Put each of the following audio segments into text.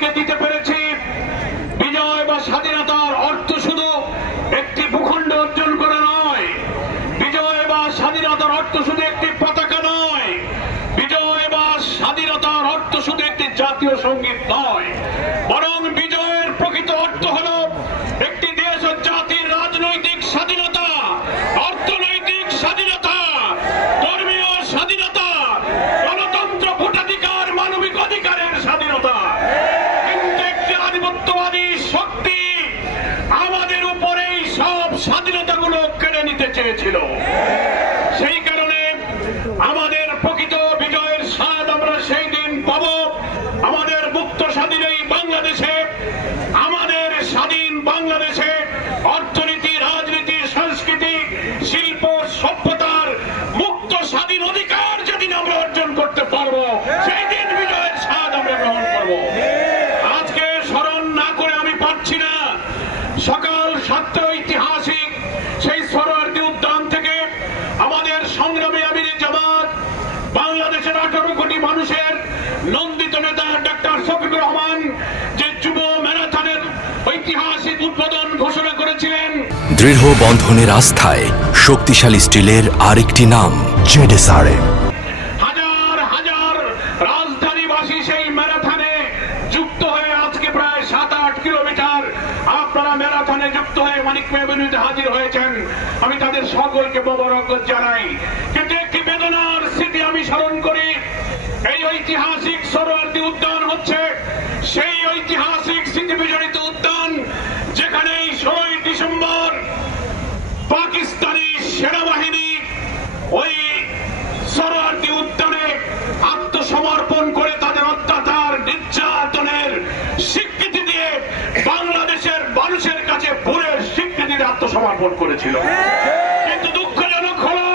দেশবাসীকে দিতে পেরেছি। বিজয় বা স্বাধীনতার অর্থ শুধু একটি ভূখণ্ড অর্জন করা নয়, বিজয় বা স্বাধীনতার অর্থ শুধু একটি পতাকা নয়, বিজয় বা স্বাধীনতার অর্থ শুধু একটি জাতীয় সঙ্গীত নয়, বরং বিজয়ের প্রকৃত অর্থ হলো একটি দেশ ও জাতির রাজনৈতিক স্বাধীনতা, অর্থনৈতিক স্বাধীনতা, ধর্মীয় স্বাধীনতা, গণতন্ত্র, ভোটাধিকার, মানবিক অধিকারের স্বাধীনতা। কিন্তু একটি আধিপত্যবাদী শক্তি আমাদের উপরেই সব স্বাধীনতাগুলো কেড়ে নিতে চেয়েছিল। সেই কারণে আমাদের প্রকৃত বিজয়ের স্বাদ আমরা সেই দিন পাব আমাদের মুক্ত স্বাধীন এই বাংলাদেশে। আমাদের স্বাধীন বাংলাদেশে অর্থনীতি, রাজনীতি, সংস্কৃতি, শিল্প, সভ্যতার মুক্ত স্বাধীন অধিকার যেদিন আমরা অর্জন করতে পারবো, সেই দিন বিজয়ের স্বাদ আমরা গ্রহণ করব। আজকে স্মরণ না করে আমি পারছি না। সকাল 7টা ঐতিহাসিক সেই সোহরাওয়ার্দী উদ্যান থেকে আমাদের সংগ্রামী আমিরে জামাত, বাংলাদেশের 18 কোটি মানুষের নন্দিত নেতা ডক্টর শফিকুর রহমান যে যুব ম্যারাথনের ঐতিহাসিক উদ্বোধন ঘোষণা করেছিলেন। দৃঢ় বন্ধনের আস্থায় শক্তিশালী স্টিলের আরেকটি নাম জেডএসআরএম। হাজার হাজার রাজধানীবাসী সেই ম্যারাথনে যুক্ত হয়ে আজকে প্রায় 7-8 কিলোমিটার আপনারা ম্যারাথনে যুক্ত হয়ে মানিক এভিনিউতে হাজির হয়েছেন। আমি তাদের সকলকে মোবারকবাদ জানাই। কিন্তু একটি বেদনার স্মৃতি আমি স্মরণ করি। এই ঐতিহাসিক সোহরাওয়ার্দী উদ্যান হচ্ছে সেই ঐতিহাসিক স্মৃতি বিজড়িত উদ্যান যেখানে 16ই ডিসেম্বর পাকিস্তানি সেনাবাহিনী ওই সোহরাওয়ার্দী উদ্যানে আত্মসমর্পণ করে তাদের অত্যাচার, নির্যাতনের স্বীকৃতি দিয়ে বাংলাদেশের মানুষের কাছে ভোরের স্বীকৃতি দিয়ে আত্মসমর্পণ করেছিল। কিন্তু দুঃখজনক হলো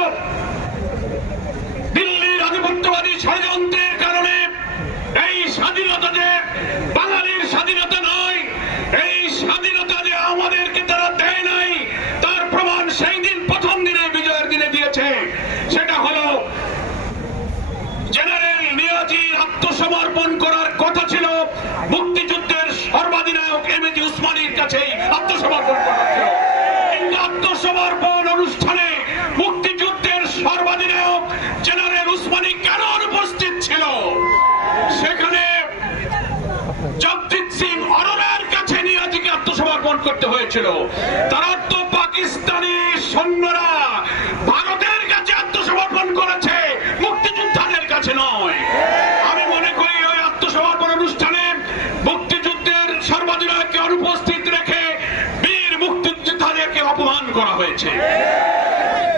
দিল্লির আধিপত্যবাদী ষড়যন্ত্রের কারণে এই স্বাধীনতা যে বাঙালির স্বাধীনতা নয়, এই স্বাধীনতা যে আমাদেরকে তারা দেয় নাই, তার প্রমাণ সেই দিন প্রথম দিনে বিজয়ের দিনে দিয়েছে। সেটা হলো জেনারেল নিয়াজির আত্মসমর্পণ করার কথা ছিল মুক্তিযুদ্ধের সর্বাধিনায়ক এমএজি উসমানীর কাছেই আত্মসমর্পণ করার ছিল। কিন্তু আত্মসমর্পণ অনুষ্ঠানে মুক্তিযুদ্ধের সর্বাধিনায়ক জেনারেল উসমানী কেন অনুপস্থিত ছিল? সেখানে জগজিৎ সিং অরোরার কাছে নিয়াজিকে আত্মসমর্পণ করতে হয়েছিল। তার অর্থ পাকিস্তানি সৈন্যরা ভারতের কাছে আত্মসমর্পণ করেছে, মুক্তিযোদ্ধাদের কাছে নয়। আমি মনে করি ওই আত্মসমর্পণ অনুষ্ঠানে মুক্তিযুদ্ধের সর্বাধিনায়ককে অনুপস্থিত রেখে বীর মুক্তিযোদ্ধাদেরকে অপমান করা হয়েছে।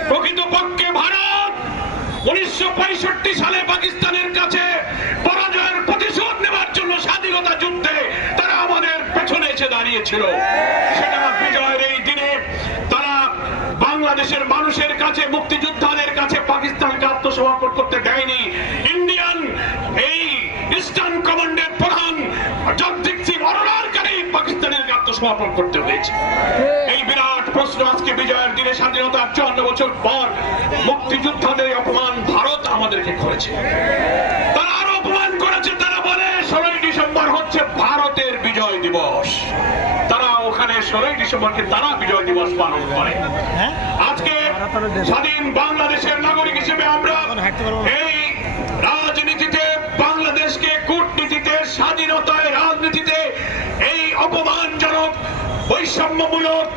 প্রকৃতপক্ষে ভারত 1965 সালে পাকিস্তানের কাছে পরাজয়ের প্রতিশোধ নেওয়ার জন্য স্বাধীনতা যুদ্ধে তারা আমাদের পেছনে এসে দাঁড়িয়েছিল। সেটা বিজয়ের এই দিনে তারা বাংলাদেশের মানুষের কাছে, মুক্তিযোদ্ধাদের কাছে পাকিস্তানকে আত্মসমর্পণ করতে দেয়নি। ইন্ডিয়ান এই ইস্টার্ন কমান্ডের প্রধান জগজিৎ সিং অরোরার কাছেই পাকিস্তানের আত্মসমর্পণ করতে হয়েছে। এই বিরাট প্রশ্ন আজকে বিজয়ের দিনে স্বাধীনতার 54 বছর পর মুক্তিযোদ্ধাদের অপমান ভারত আমাদেরকে করেছে। তারা আরো অপমান করেছে। তারা বলে 16ই ডিসেম্বর হচ্ছে ভারতের বিজয় দিবস। তারা ওখানে 16ই ডিসেম্বরকে তারা বিজয় দিবস পালন করে। আজকে স্বাধীন বাংলাদেশের নাগরিক হিসেবে আমরা এই রাজনীতিতে, বাংলাদেশকে কূটনীতিতে, স্বাধীনতায়, রাজনীতিতে এই অপমানজনক, বৈষম্যমূলক,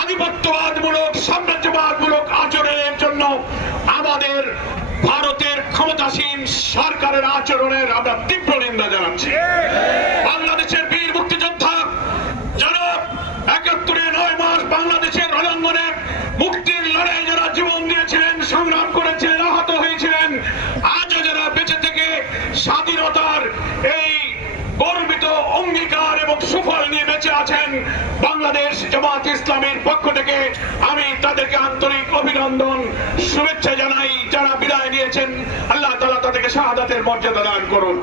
আধিপত্যবাদমূলক, সাম্রাজ্যবাদমূলক আচরণের জন্য আমাদের ভারতের ক্ষমতাসীন সরকারের আচরণের আমরা তীব্র নিন্দা জানাচ্ছি। বাংলাদেশের বীর মুক্তিযোদ্ধা যারা 71-এ 9 মাস বাংলাদেশের রণাঙ্গনে মুক্তির লড়াই যারা জীবন দিয়েছিলেন, সংগ্রাম করেছিলেন, আহত হয়েছিলেন, আজও যারা বেঁচে থেকে স্বাধীনতার এই গর্বিত অঙ্গীকার এবং সুফল নিয়ে বেঁচে আছেন, বাংলাদেশ জামাত ইসলামীর পক্ষ থেকে আমি তাদেরকে আন্তরিক অভিনন্দন, শুভেচ্ছা জানাই। যারা বিদায় নিয়েছেন, আল্লাহ তাআলা তাদেরকে শাহাদাতের মর্যাদা দান করুন।